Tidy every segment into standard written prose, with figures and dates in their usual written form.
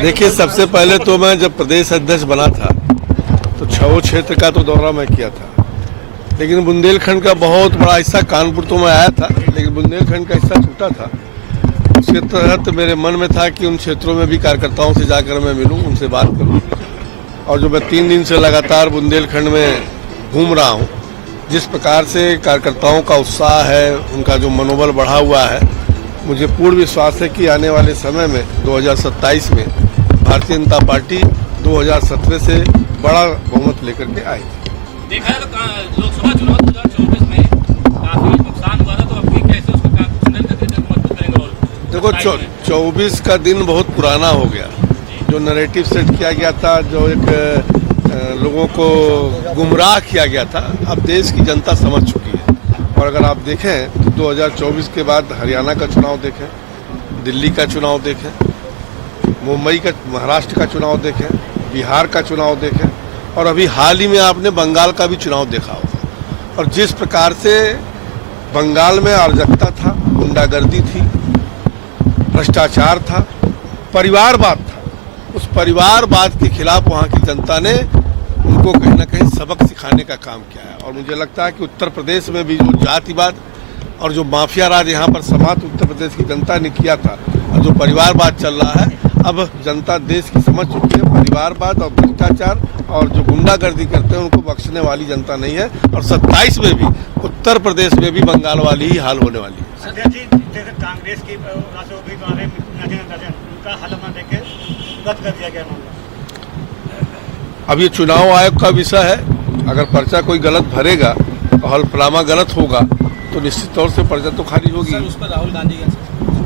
देखिए, सबसे पहले तो मैं जब प्रदेश अध्यक्ष बना था तो छओ क्षेत्र का तो दौरा मैं किया था, लेकिन बुंदेलखंड का बहुत बड़ा हिस्सा, कानपुर तो मैं आया था लेकिन बुंदेलखंड का हिस्सा छूटा था। उसके तहत मेरे मन में था कि उन क्षेत्रों में भी कार्यकर्ताओं से जाकर मैं मिलूं, उनसे बात करूं। और जो मैं 3 दिन से लगातार बुंदेलखंड में घूम रहा हूं, जिस प्रकार से कार्यकर्ताओं का उत्साह है, उनका जो मनोबल बढ़ा हुआ है, मुझे पूर्ण विश्वास है कि आने वाले समय में 2027 में भारतीय जनता पार्टी 2017 से बड़ा बहुमत लेकर के आएगी। देखा है तो लोकसभा चुनाव 2024 में काफी नुकसान हुआ था, तो अभी कैसे उसको मजबूत करेंगे? और देखो, 24 का दिन बहुत पुराना हो गया। जो नैरेटिव सेट किया गया था, जो एक लोगों को गुमराह किया गया था, अब देश की जनता समझ चुकी है। और अगर आप देखें तो 2024 के बाद हरियाणा का चुनाव देखें, दिल्ली का चुनाव देखें, मुंबई का, महाराष्ट्र का चुनाव देखें, बिहार का चुनाव देखें, और अभी हाल ही में आपने बंगाल का भी चुनाव देखा होगा। और जिस प्रकार से बंगाल में अराजकता था, गुंडागर्दी थी, भ्रष्टाचार था, परिवारवाद था, उस परिवारवाद के खिलाफ वहाँ की जनता ने उनको कहीं ना कहीं सबक सिखाने का काम किया है। और मुझे लगता है कि उत्तर प्रदेश में भी जो जातिवाद और जो माफिया राज यहाँ पर समाप्त उत्तर प्रदेश की जनता ने किया था, और जो परिवारवाद चल रहा है, अब जनता देश की समझ चुकी है। परिवारवाद और भ्रष्टाचार और जो गुंडागर्दी करते हैं, उनको बख्शने वाली जनता नहीं है। और 27 में भी उत्तर प्रदेश में भी बंगाल वाली ही हाल होने वाली है। कांग्रेस की रद्द कर दिया गया मामला। अब ये चुनाव आयोग का विषय है। अगर पर्चा कोई गलत भरेगा और हल्फनामा गलत होगा तो निश्चित तौर से पर्चा तो खारिज होगी। सर, उस पर राहुल गांधी का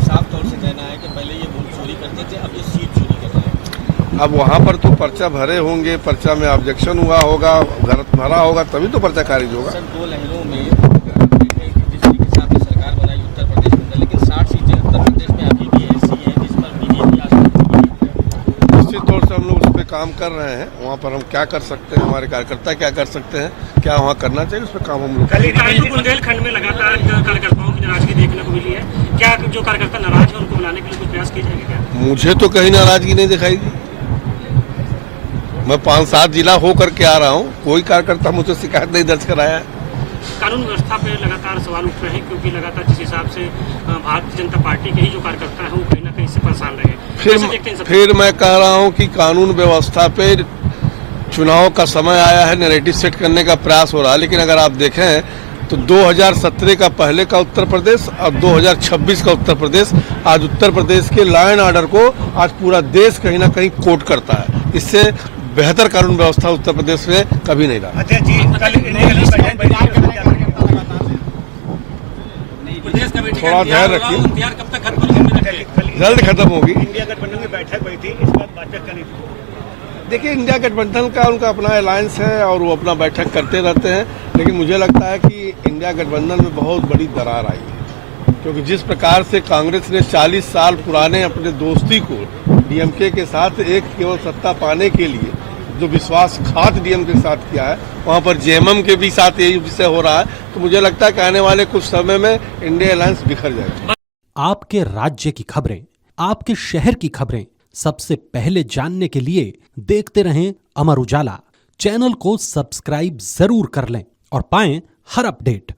साफ तौर से कहना है कि पहले ये वोट चोरी करते थे, अब ये सीट चोरी कर रहे हैं। अब वहाँ पर तो पर्चा भरे होंगे, पर्चा में ऑब्जेक्शन हुआ होगा, गलत भरा होगा, तभी तो पर्चा खारिज होगा। सर, 2 लहरों में जिस तरीके से आपने सरकार बनाई उत्तर प्रदेश में, लेकिन 60 सीटें उत्तर प्रदेश में अभी भी ऐसी हैं जिस पर बीजेपी निश्चित तौर से हम लोग उस पर काम कर रहे हैं। वहाँ पर हम क्या कर सकते हैं, हमारे कार्यकर्ता क्या कर सकते हैं, क्या वहाँ करना चाहिए, उस पर काम हम लोग। कल बुंदेलखंड में लगातार कार्यकर्ताओं की नाराजगी देखने को मिली है। क्या जो कार्यकर्ता नाराज है उनको बुलाने के लिए कुछ प्रयास किए जाएंगे क्या? मुझे तो कहीं नाराजगी नहीं दिखाई दी। मैं 5-7 जिला हो करके आ रहा हूँ, कोई कार्यकर्ता मुझसे शिकायत नहीं दर्ज कराया है। कानून व्यवस्था पे लगातार सवाल उठ रहे हैं, क्योंकि लगातार जिस हिसाब से भारतीय जनता पार्टी के ही जो कार्यकर्ता हैं वो कहीं ना कहीं से परेशान रहे। फिर मैं कह रहा हूँ कि कानून व्यवस्था पे चुनाव का समय आया है, नैरेटिव सेट करने का प्रयास हो रहा है। लेकिन अगर आप देखें तो 2017 का पहले का उत्तर प्रदेश और 2026 का उत्तर प्रदेश, आज उत्तर प्रदेश के लॉ एंड ऑर्डर को आज पूरा देश कहीं ना कहीं कोट करता है। इससे बेहतर कानून व्यवस्था उत्तर प्रदेश में कभी नहीं रहा। थोड़ा ध्यान रखिए, जल्द खत्म होगी। इंडिया गठबंधन की बैठक हुई थी, इस बात बातचीत करनी थी। देखिए, इंडिया गठबंधन का उनका अपना अलायंस है और वो अपना बैठक करते रहते हैं, लेकिन मुझे लगता है कि इंडिया गठबंधन में बहुत बड़ी दरार आई है। क्योंकि जिस प्रकार से कांग्रेस ने 40 साल पुराने अपने दोस्ती को डीएमके के साथ एक केवल सत्ता पाने के लिए जो विश्वासघात डीएमके के साथ किया है, वहाँ पर जेएमएम के भी साथ यही विषय हो रहा है। तो मुझे लगता है कि आने वाले कुछ समय में इंडिया अलायंस बिखर जाएगा। आपके राज्य की खबरें, आपके शहर की खबरें सबसे पहले जानने के लिए देखते रहें अमर उजाला। चैनल को सब्सक्राइब जरूर कर लें और पाएं हर अपडेट।